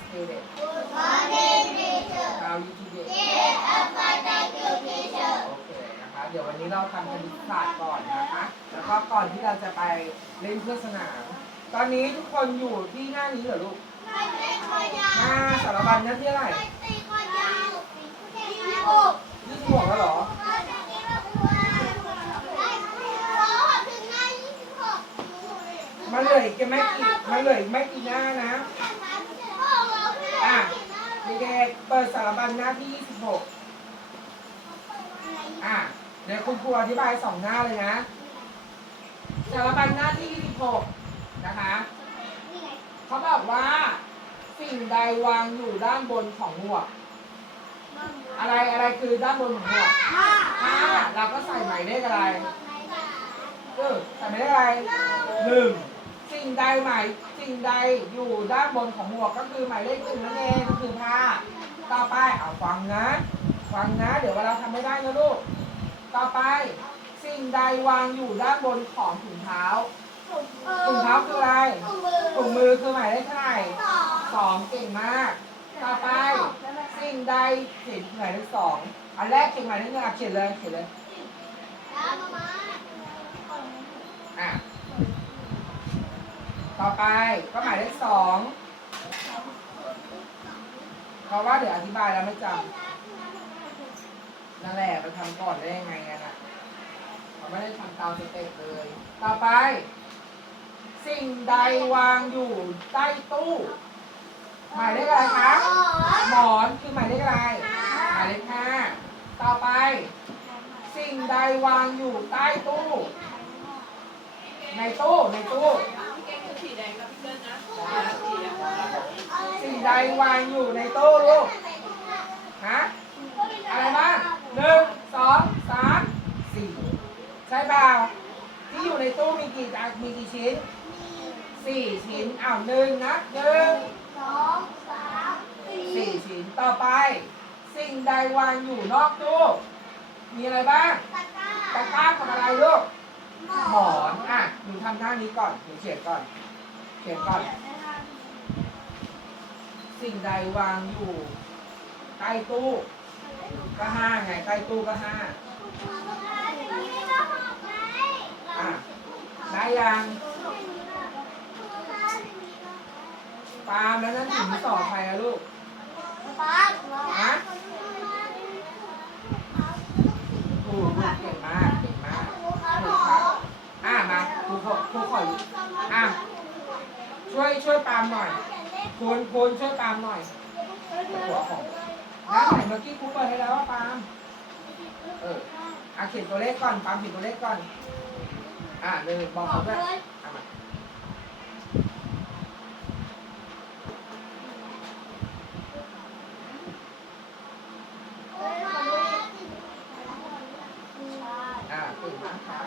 Morning student How you today โอเคนะคะ เดี๋ยววันนี้เราทำคณิตศาสตร์ก่อนนะคะ แล้วก็ก่อนที่เราจะไปเล่นเพื่อสนาม ตอนนี้ทุกคนอยู่ที่หน้านี้เหรอลูกหน้าสารบัญหน้าที่อะไรยี่สิบหกแล้วเหรอมันเหลืออีกไม่กี่มันเหลืออีกไม่กี่หน้านะ อะเด็กๆเปิดสารบัญหน้าที่ 26 อะเดี๋ยวคุณครูอธิบายสองหน้าเลยนะสารบัญหน้าที่ 26 นะคะ เขาบอกว่า สิ่งใดวางอยู่ด้านบนของหมวก อะไรอะไรคือด้านบนของหมวกห้าเราก็ใส่หมายเลขอะไรเออใส่หมายเลขอะไรหนึ่งสิ่งใดหมาย งใดอยู่ด้านบนของหมวกก็คือหมายเลขหนึ่งนั่นเองก็คือผ้าต่อไปเอาฟังนะฟังนะ เดี๋ยวเวลาทำไม่ได้นะลูกต่อไป สิ่งใดวางอยู่ด้านบนของถุงเท้าถุงเท้าคืออะไรถุงมือคือหมายเลขเท่าไหร่สองเก่งมาก ต่อไป สิ่งใดเขียนหมายเลขสองอันแรกเขียนหมายเลขหนึ่งอะเขียนเลยเขียนเลยอะ ต่อไปก็หมายเลขสองเพราะว่าเดี๋ยวอธิบายแล้วไม่จำนั่นแหละไปทำก่อนได้ยังไงกันอะเราไม่ได้ทำตามสเต็ปเลย ต่อไป สิ่งใดวางอยู่ใต้ตู้ หมายเลขอะไรคะหมอนคือหมายเลขอะไร หมายเลขห้าต่อไป สิ่งใดวางอยู่ใต้ตู้ ในตู้ในตู้ สิ่งใดวางอยู่ในตู้ลูก ฮะ อะไรบ้างหนึ่งสองสามสี่ใช่เปล่าที่อยู่ในตู้มีกี่อันมีกี่ชิ้นสี่ชิ้นอ้าวหนึ่งนะหนึ่งสี่ชิ้นต่อไป สิ่งใดวางอยู่นอกตู้ มีอะไรบ้างตะกร้ากับอะไรลูกหมอนอะหนูทำท่านี้ก่อนหนูเขียนก่อน เขียนก่อน สิ่งใดวางอยู่ใต้ตู้ ก็ห้าไงใต้ตู้ก็ห้าอะได้ยังปาล์มแล้วนั่นถึงสอบใครอะลูกฮะถูกถูกเก่งมากเก่งมากถูกคอะมาครูขอครูขออะ ช่วยช่วยปาล์มหน่อยคุณคุณช่วยปาล์มหน่อยหัวของนั่นไหนเมื่อกี้ครูเปิดให้แล้วว่าปาล์มเอออะเขียนตัวเลขก่อนปาล์มเขียนตัวเลขก่อน อะเลยบอกเขาด้วยอะมาอะเก่งมากครับ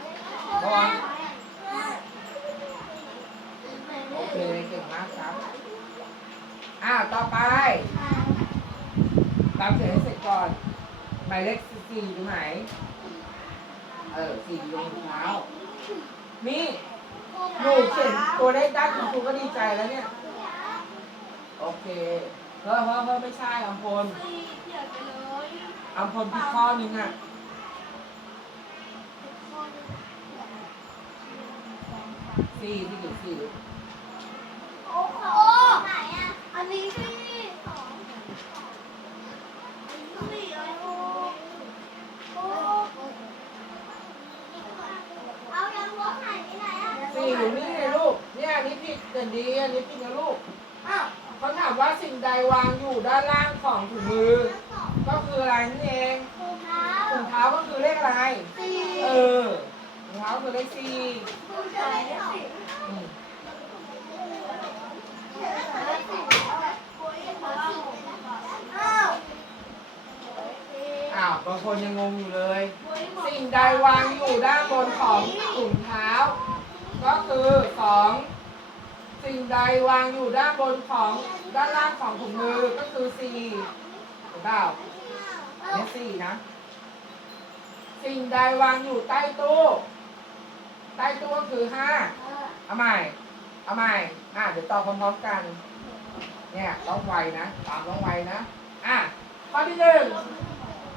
บอลโอเค เก่งมากครับอะต่อไป ตามเขียนให้เสร็จก่อน หมายเลขสี่อยู่ไหน เออสี่อยู่ตรงเท้านี่หนูเขียนตัวเลขได้คุณครูก็ดีใจแล้วเนี่ย โอเคเฮ้อเฮ้อเฮ้อไม่ใช่อัมพลอัมพลผิดข้อนึงอะสี่ที่อยู่สี่อั นนี้ที่สองสี่อะไรโอ้โอ้เอายังหัวหายไปไหนอะสี่อยู่นี่ไงลูก เนี่ยอันนี้ผิดแต่ดีอันนี้ผิดนะลูก อ้าวเขาถามว่าสิ่งใดวางอยู่ด้านล่างของถุงมือ ก็คืออะไรนั่นเองถุงเท้าถุงเท้าก็คือเลขอะไร สี่เออถุงเท้าคือเลขสี่ถุงเท้าเลขสี่ อืม เลขสี่อ้าว อ้าว บางคนยังงงอยู่เลย สิ่งใดวางอยู่ด้านบนของถุงเท้า ก็คือสองสิ่งใดวางอยู่ด้านบนของด้านล่างของถุงมือก็คือสี่ถูกเปล่าเนี่ยสี่นะสสิ่งใดวางอยู่ใต้ตู้ ใต้ตู้ก็คือห้าเอาใหม่ เอาใหม่ อะเดี๋ยวตอบพร้อมๆกัน เนี่ยต้องไวนะ ตามต้องไวนะ อะข้อที่หนึ่ง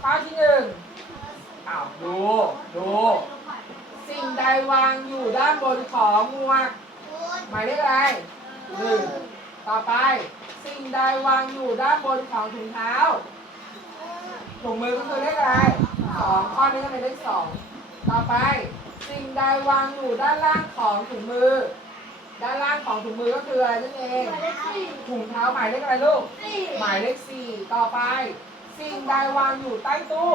ข้อที่หนึ่งอ้าวดู ดู สิ่งใดวางอยู่ด้านบนของหมวกหมายเลขอะไรหนึ่งต่อไป สิ่งใดวางอยู่ด้านบนของถุงเท้าถุงมือก็คือเลขอะไรสองข้อนี้ก็เป็นเลขสองต่อไป สิ่งใดวางอยู่ด้านล่างของถุงมือ ด้านล่างของถุงมือก็คืออะไรนั่นเอง ถุงเท้าหมายเลขอะไรลูก หมายเลขสี่ต่อไป สิ่งใดวางอยู่ใต้ตู้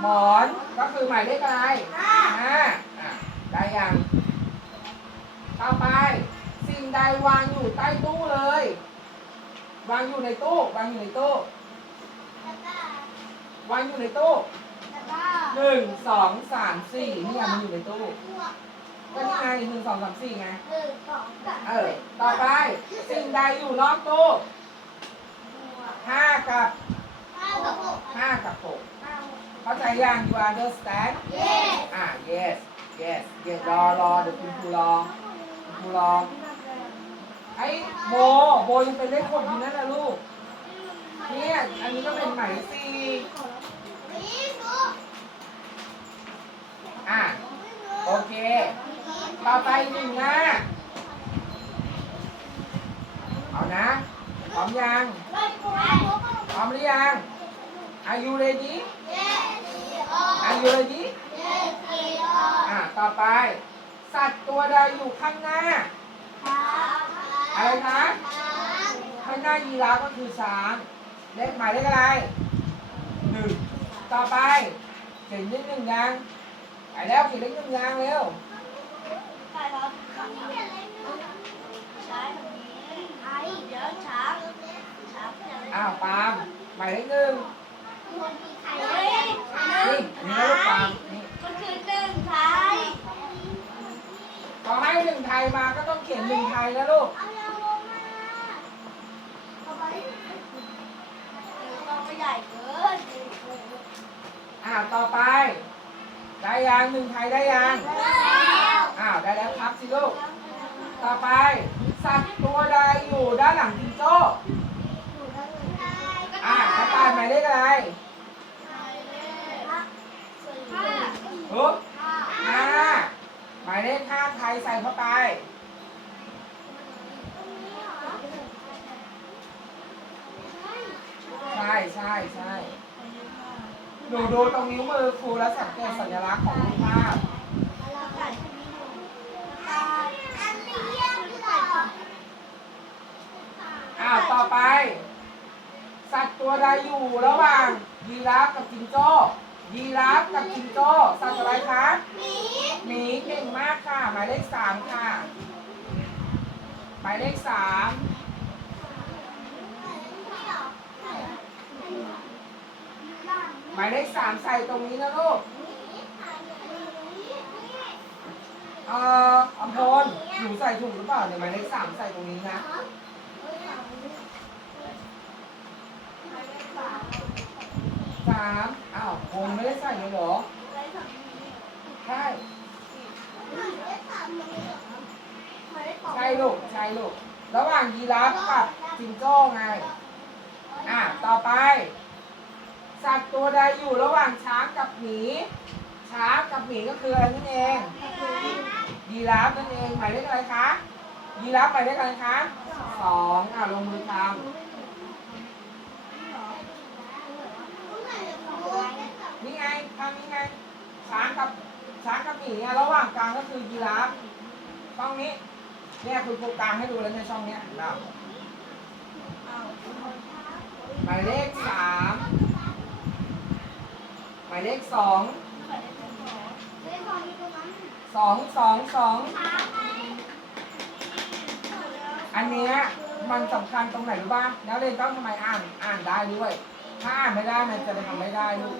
หมอนก็คือหมายเลขอะไรห้าอะได้ยังต่อไป สิ่งใดวางอยู่ใต้ตู้เลย วางอยู่ในตู้วางอยู่ในตู้วางอยู่ในตู้หนึ่งสองสามสี่นี่ไงมันอยู่ในตู้ก็นี่ไงหนึ่งสองสามสี่ไงเออต่อไป สิ่งใดอยู่นอกตู้ ห้ากับห้ากับหกเข้าใจยัง you understand อ่า yes yes yes รอรอเดี๋ยวคุณครูลองคุณครูลองไอ้โบโบยังเป็นเลขหกอยู่นั่นนะลูกเนี่ยอันนี้ก็เป็นหมายเลขสี่อะโอเค ต่อไปหนึ่งหน้าเอานะ พร้อมยัง พร้อมหรือยัง Are you ready Are you ready อะต่อไป สัตว์ตัวใดอยู่ข้างหน้า อะไรคะข้างหน้ายีราฟก็คือช้าง เลขหมายเลขอะไรหนึ่งต่อไปเขียนเลขหนึ่งยังไปแล้วเขียนเลขหนึ่งยังเร็ว อ้าวปาล์มหมายเลขหนึ่งนี่นี่ลูกปาล์มนี่พอให้หนึ่งไทยมาก็ต้องเขียนหนึ่งไทยนะลูก อ้าวต่อไป ได้ยังหนึ่งไทยได้ยัง อ้าวได้แล้วครับสิลูก ต่อไป สัตว์ตัวใดอยู่ด้านหลังจิงโจ้อ่ากระต่าย หมายเลขอะไรฮึบห้าหมายเลขห้าไทยใส่เข้าไป ใช่ใช่ใช่หนูดูตรงนิ้วมือครูแล้วสังเกตสัญลักษณ์ของรูปภาพอ้าวต่อไป สัตว์ตัวใดอยู่ระหว่างยีราฟกับจิงโจ้ยีราฟกับจิงโจ้สัตว์อะไรคะหมีเก่งมากค่ะ หมายเลขสามค่ะ หมายเลขสามหมายเลขสามใส่ตรงนี้นะลูกเอ่ออำพลหนูใส่ถูกหรือเปล่าเนี่ยหมายเลขสามใส่ตรงนี้นะ สามอ้าวคงไม่ได้ใส่เลยเหรอใช่ใช่ลูกใช่ลูกระหว่างยีราฟกับจิงโจ้ไง อะ ต่อไป สัตว์ตัวใดอยู่ระหว่างช้างกับหมี ช้างกับหมีก็คืออะไรนั่นเองยีราฟนั่นเองหมายเลขอะไรคะยีราฟหมายเลขอะไรคะสองอะลงมือทำ นี่ไงนี่ไงช้างกับช้างกับหมีอะระหว่างกลางก็คือยีราฟช่องนี้ เนี่ยคุณครูกลางให้ดูแล้วในช่องเนี้ยเห็นเปล่าหมายเลขสามหมายเลขสองสองสองสองอันเนี้ยมันสำคัญตรงไหนรู้ป่ะแล้วเรียนต้องทำไมอ่านอ่านได้ด้วย ถ้าอ่านไม่ได้มันจะไปทำไม่ได้ลูก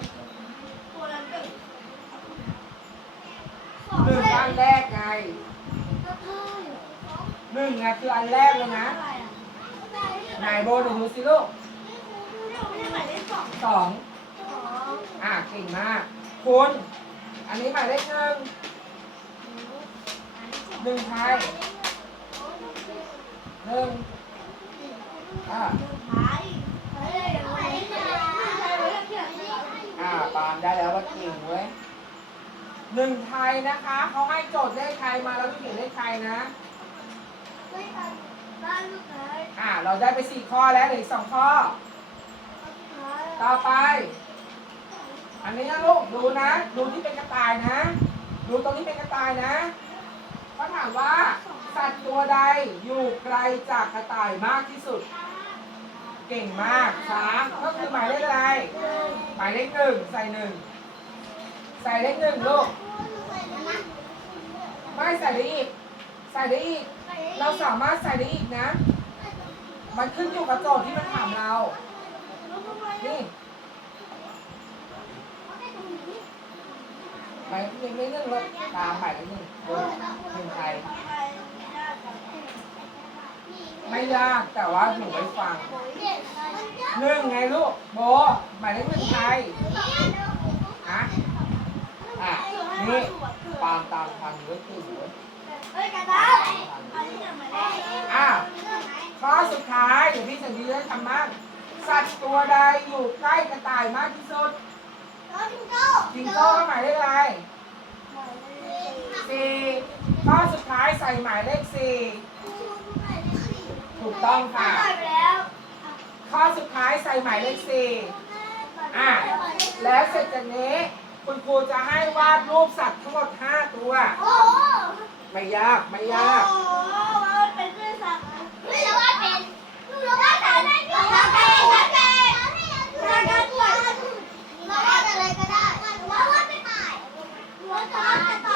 หนึ่ง อันแรกไงหนึ่งอะคืออันแรกเลยนะไหนโบหนูดูสิลูกสองอะเก่งมากคุณอันนี้หมายเลขหนึ่งหนึ่งไทยหนึ่งอ่าอ่าปาล์มได้แล้วว่าเก่งเว้ย หนึ่งไทยนะคะเขาให้โจทย์เลขไทยมาแล้วต้องเขียนเลขไทยนะอ่า เราได้ไปสี่ข้อแล้วเหลืออีกสองข้อ ต่อไป อันนี้นะลูกดูนะ ดูที่เป็นกระต่ายนะ ดูตรงนี้เป็นกระต่ายนะเขาถามว่า สัตว์ตัวใดอยู่ไกลจากกระต่ายมากที่สุด เก่งมากสามก็คือหมายเลขอะไร หมายเลขหนึ่งใส่หนึ่ง ใส่เลขหนึ่งลูก ไม่ใส่ได้อีก ใส่ได้อีก เราสามารถใส่ได้อีกนะ มันขึ้นอยู่กับโจทย์ที่มันถามเรา นี่หมายเลขหนึ่งเลยตามหมายเลขหนึ่งเออหนึ่งไทยไม่ยากแต่ว่าหนูไปฟังหนึ่งไงลูกโบหมายเลขหนึ่งไทยอะอะ นี่ตามตามทันเว้ยคือเว้ยอะข้อสุดท้ายเดี๋ยวพี่สันดีได้ทำมั่งสัตว์ตัวใดอยู่ใกล้กระต่ายมากที่สุดจิงโจ้หมายเลขอะไรสี่ข้อสุดท้ายใส่หมายเลขสี่ถูกต้องค่ะข้อสุดท้ายใส่หมายเลขสี่อะแล้วเสร็จจากนี้ คุณครูจะให้วาดรูปสัตว์ทั้งหมดห้าตัวไม่ยากไม่ยาก โอ้ว่าเป็นเพื่สัตว์นะหจะว่าเป็นว่าสัตว์ได้พี่อะไรก็ได้วาดเป็นหมาหนูจะว่าเป็น